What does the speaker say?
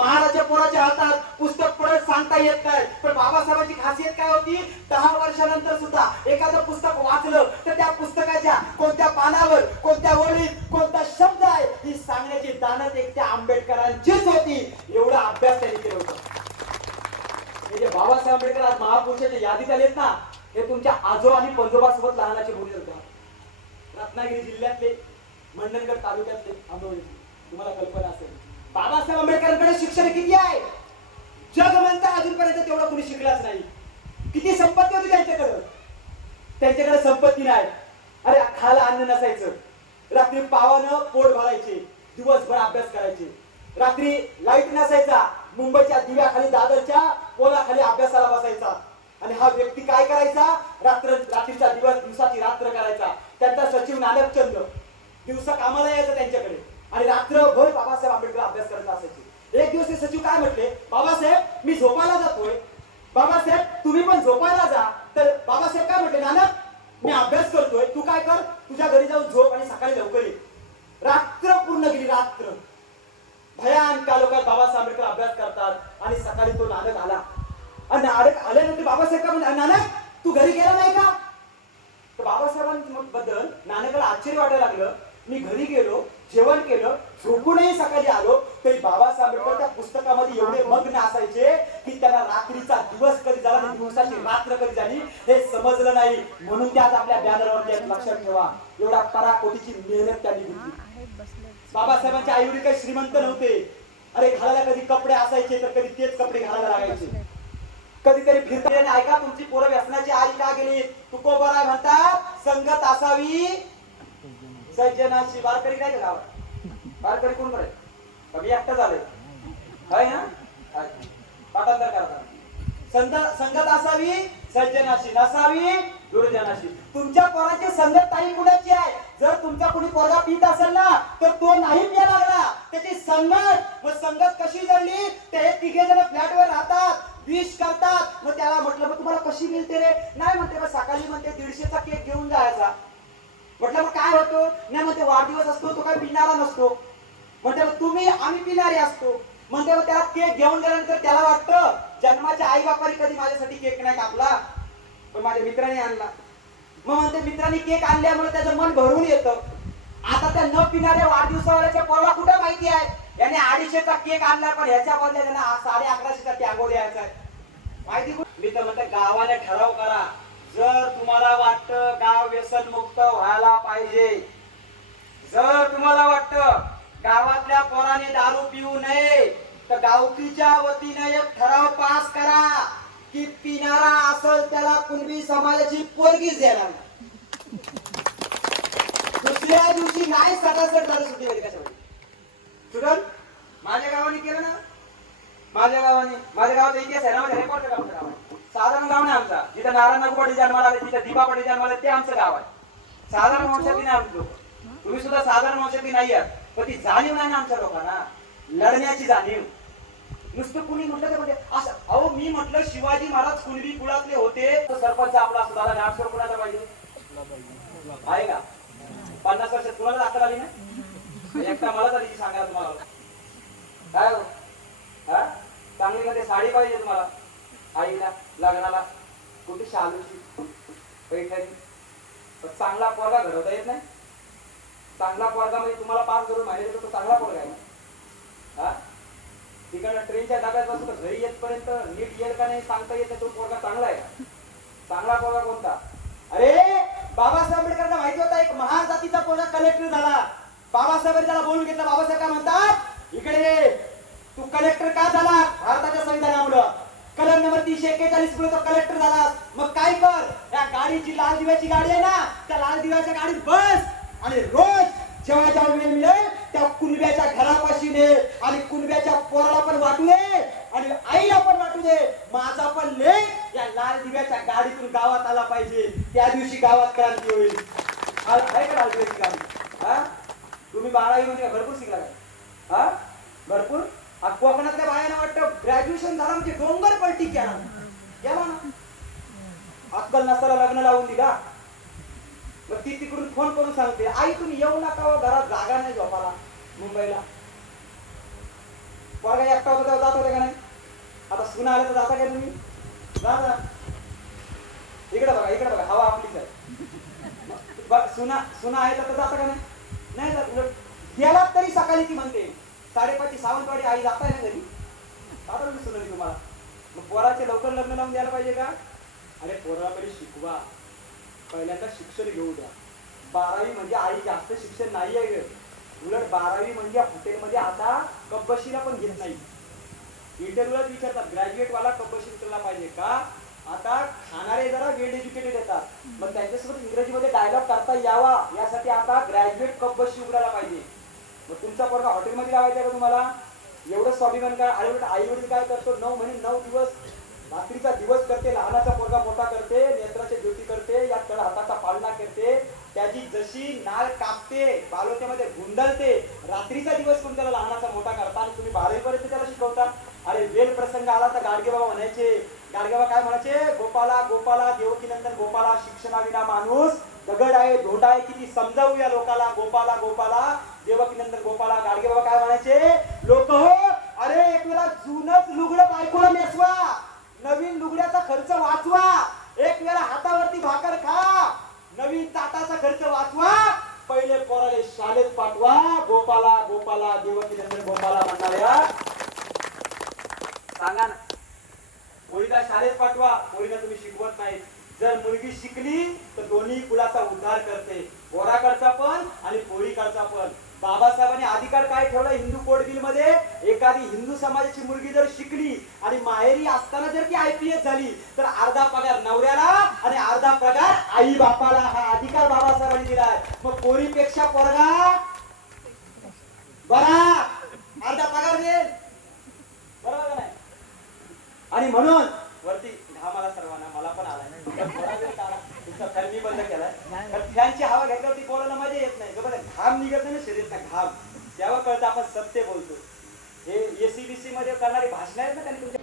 महाराजा पोराच्या हातात पुस्तक पडत सांगता येत नाही. पण बाबासाहेबांची खासियत काय होती? दहा वर्षानंतर सुद्धा एखादं पुस्तक वाचलं तर त्या पुस्तकाच्या कोणत्या पानावर कोणत्या ओळीत कोणता शब्द आहे ही सांगण्याची दानत एक त्या आंबेडकरांचीच होती. एवढा अभ्यास त्यांनी केला होता. हे जे बाबासाहेब आंबेडकर आज महापुरुषाच्या यादीत आलेत ना हे तुमच्या आजो आणि पंजोबा सोबत लहानाचे मुली रत्नागिरी जिल्ह्यातले मंडणगड तालुक्यातले आंबोलीचे तुम्हाला कल्पना असेल. बाबासाहेब आंबेडकरांकडे शिक्षण किती आहे? जग म्हणता अजूनपर्यंत तेवढं कोणी शिकलाच नाही. किती संपत्ती होती त्यांच्याकडं? त्यांच्याकडे संपत्ती नाही. अरे खाला अन्न नसायचं. रात्री पावानं पोट भरायचे. दिवसभर अभ्यास करायचे. रात्री लाइट नसायचा. मुंबईच्या दिव्याखाली दादरच्या पोलाखाली अभ्यासाला बसायचा. आणि हा व्यक्ती काय करायचा? रात्र रात्रीचा दिवस दिवसाची रात्र करायचा. त्यांचा सचिव नानकचंद. दिवसा कामाला यायचं त्यांच्याकडे. आणि रात्रभर बाबासाहेब आंबेडकर अभ्यास करत असायचे एक दिवस ते सचिव काय म्हटले बाबासाहेब मी झोपायला जातोय. बाबासाहेब तुम्ही पण झोपायला जा. तर बाबासाहेब काय म्हटले नानक मी अभ्यास करतोय. तू काय कर? तुझ्या घरी जाऊन झोप आणि सकाळी लवकर ये. रात्र पूर्ण गेली रात्र. भयान कालोखात बाबासाहेब आंबेडकर अभ्यास करतात आणि सकाळी तो नानक आला. आणि नानक आल्यानंतर बाबासाहेब का म्हणजे नानक तू घरी गेला नाही का? तर बाबासाहेबांबद्दल नानकाला आश्चर्य वाटायला लागलं. मी घरी गेलो जेवण केलं झोपूनही सकाळी आलो तरी बाबासाहेब आंबेडकर त्या पुस्तकामध्ये एवढे मग्न असायचे की त्यांना रात्रीचा दिवस कधी झाला आणि दिवसाची रात्र कधी झाली हे समजलं नाही. म्हणून ते आपल्या बॅनरवरती लक्षात ठेवा. एवढा पराकोटीची मेहनत त्यांनी घेतली. बाबासाहेबांच्या आईवडील काही श्रीमंत नव्हते. अरे घालायला कधी कपडे असायचे तर कधी तेच कपडे घालायला लागायचे. कधीतरी फिरता ऐका तुमची पोरं व्यसनाची आई का गेली? तुकोबराय म्हणतात संगत असावी सज्जनाशी वारकरी काय गावात? वारकरी कोण करे कमी एकटा झालंय. हाय ना? पाठांतर करा संत संगत असावी सज्जनाशी नसावी दुर्जनाशी तुमच्या पोराची संगत ताई कुणाची आहे? जर तुमचा कुणी पोरगा पीत असेल ना तर तो नाही पिया लागला. त्याची संगत मग संगत कशी जडली? ते हे तिघे जण फ्लॅटवर राहतात विश करतात. मग त्याला म्हटलं मग तुम्हाला कशी मिळते रे? नाही म्हणते मग सकाळी म्हणते दीडशेचा केक घेऊन जायचा. म्हटलं मग काय होतो? नाही म्हणते वाढदिवस असतो तो काय पिणारा नसतो. म्हणते मग तुम्ही आम्ही पिणारे असतो. म्हणते मग त्याला केक घेऊन गेल्यानंतर त्याला वाटतं जन्माच्या आई बापाने कधी माझ्यासाठी केक नाही कापला पण माझ्या मित्राने आणला. मग म्हणते मित्रांनी केक आणल्यामुळे त्याचं मन भरून येतं. आता त्या न पिणाऱ्या वाढदिवसावाल्याच्या पोराला कुठं माहिती आहे? याने अडीचशेचा केक आणला पण ह्याच्या बदल्या त्यांना साडे अकराशेचा टॅगो द्यायचा आहे. माहिती मी तर म्हणते गावाने ठराव करा. जर तुम्हाला वाटतं गाव व्यसन मुक्त व्हायला पाहिजे जर तुम्हाला वाटतं गावातल्या पोराने दारू पिऊ नये तर गावकीच्या वतीने एक ठराव पास करा की पिणारा असल त्याला कुणबी समाजाची पोरगीच देणार दुसऱ्या दिवशी नाही सटासट दारू सुटी होती कशासाठी सुटल? माझ्या गावाने केलं ना? माझ्या गावाने माझ्या गावाचा इतिहास आहे ना माझ्या रेकॉर्ड आहे आमच्या साधारण गाव नाही आमचा. जिथं नारायण नागपाटी जन्माला आले तिथं दीपा पाटील जन्माला ते आमचं गाव आहे. साधारण वंशातली नाही आमची लोक. तुम्ही सुद्धा साधारण वंशातली नाही आहात. पण ती जाणीव नाही ना आमच्या लोकांना. लढण्याची जाणीव. नुसतं कुणी म्हटलं तर म्हणजे असं अहो मी म्हटलं शिवाजी महाराज कुणबी कुळातले होते तर सरपंच आपला असतो. दादा नागपूर कुणाचा पाहिजे? आहे का? पन्नास वर्षात कुणाला दाखल आली ना एकटा मला तरी सांगा तुम्हाला. काय हो? हा? चांगली मध्ये साडी पाहिजे तुम्हाला. आईला लग्नाला कुठे शालूची पैठणी. चांगला पोरगा घडवता येत नाही. चांगला पोरगा म्हणजे तुम्हाला पास करून माहिती तो चांगला पोरगा आहे. हा? तिकडनं ट्रेनच्या डब्यात बसतो घरी येतपर्यंत नीट येईल का नाही सांगता येत नाही तो पोरगा चांगला आहे का? चांगला पोरगा कोणता? अरे बाबासाहेब आंबेडकरांना माहिती होता एक महान जातीचा पोरगा कलेक्टर झाला. बाबासाहेबांनी त्याला बोलून घेतलं बाबासाहेब काय म्हणतात? इकडे तू कलेक्टर का झाला भारताच्या संविधानामुळं. कलम नंबर तीनशे एक्केचाळीस मुळे तो कलेक्टर झाला. मग काय कर? या गाडीची लाल दिव्याची गाडी आहे ना त्या लाल दिव्याच्या गाडीत बस आणि रोज जेव्हा जेव्हा वेळ मिळेल त्या कुणब्याच्या घरापाशी ने आणि कुणब्याच्या पोराला पण वाटू दे आणि आईला पण वाटू दे. माझा पण लेख या लाल दिव्याच्या गाडीतून गावात आला पाहिजे. त्या दिवशी गावात क्रांती होईल. आहे का लाल दिव्याची गाडी हा? तुम्ही बाळा येऊन म्हणजे भरपूर शिकला हा? भरपूर? कोकणातल्या बायांना वाटतं ग्रॅज्युएशन झालं म्हणजे डोंगर पलटी केला. केला ना. अक्कल नसताना लग्न लावून दिला. मग ती तिकडून फोन करून सांगते आई तुम्ही येऊ नका हो, घरात जागा नाही झोपाला मुंबईला. पोरगा एकटा होता तेव्हा जात होते का नाही? आता सुना आले तर जाता का तुम्ही जा जा इकडे बघा इकडे बघा हवा आपलीच आहे. सुना सुना आहे तर जाता का नाही? नाही जात. उलट गेलात तरी सकाळी ती म्हणते साडेपाचची सावंतवाडी आई जाताय ना घरी? आता मी सुनाली तुम्हाला. मग पोराचे लवकर लग्न लावून द्यायला पाहिजे का? अरे पोराकडे शिकवा. पहिल्यांदा शिक्षण घेऊ द्या. बारावी म्हणजे आई जास्त शिक्षण नाही आहे ग. उलट बारावी म्हणजे हॉटेलमध्ये आता कब्बशीला पण घेत नाही. इंटरव्ह्यूलाच विचारतात ग्रॅज्युएट वाला कब्बशी उचलला पाहिजे का? आता खाणारे जरा वेल एज्युकेटेड येतात. मग त्यांच्यासोबत इंग्रजीमध्ये डायलॉग करता यावा. यासाठी आता ग्रॅज्युएट कब्बशी उघडायला पाहिजे. मग तुमचा पोरगा हॉटेलमध्ये लावायचा का तुम्हाला? एवढं स्वाभिमान काय? आई वडील आई वडील काय करतो? नऊ महिने नऊ दिवस रात्रीचा दिवस करते लहानाचा पोरगा मोठा करते नेत्राची ज्योती करते या तळ हाताचा पालना करते त्याची जशी नाळ कापते बालोत्यामध्ये गुंडलते रात्रीचा दिवस पण त्याला लहानाचा मोठा करता आणि तुम्ही बारावीपर्यंत त्याला शिकवता. अरे वेल प्रसंग आला तर गाडगे बाबा म्हणायचे गाडगे बाबा काय म्हणायचे? गोपाला गोपाला देवकीनंदन गोपाला शिक्षणाविना माणूस दगड आहे धोंडा आहे किती समजावूया लोकाला गोपाला गोपाला देवकी नंतर गोपाला गाडगे बाबा काय म्हणायचे? लोक हो अरे एक वेळा जुनच लुगडं बायकोला नेसवा. नवीन लुगड्याचा खर्च वाचवा. एक वेळा हातावरती भाकर खा. नवीन ताटाचा खर्च वाचवा. पहिले पोराले शाळेत पाठवा. गोपाला गोपाला देवकी गोपाला म्हणणाऱ्या सांगा ना. मुलीला शाळेत पाठवा. मुलीला तुम्ही शिकवत नाही. जर मुलगी शिकली तर दोन्ही कुलाचा उद्धार करते. पोराकडचा पण आणि पोळीकडचा पण. बाबासाहेबांनी अधिकार काय ठेवला? हिंदू कोड बिलमध्ये एखादी हिंदू समाजाची मुलगी जर शिकली आणि माहेरी असताना जर ती आय पी एस झाली तर अर्धा पगार नवऱ्याला आणि अर्धा पगार आई बापाला हा अधिकार बाबासाहेबांनी दिलाय मग पोरीपेक्षा पोरगा बरा. अर्धा पगार देईल. बरोबर का नाही? आणि म्हणून वरती घामाला सर्वांना मला पण आलाय. तुमचा फॅन मी बंद केलाय. फॅनची हवा घेतल्यावरती कोणाला मजा येत नाही जोपर्यंत घाम निघत नाही ना शरीरचा घाम? तेव्हा कळतं आपण सत्य बोलतो. हे एसीबीसी मध्ये करणारी भाषण आहेत ना त्यांनी तुमच्या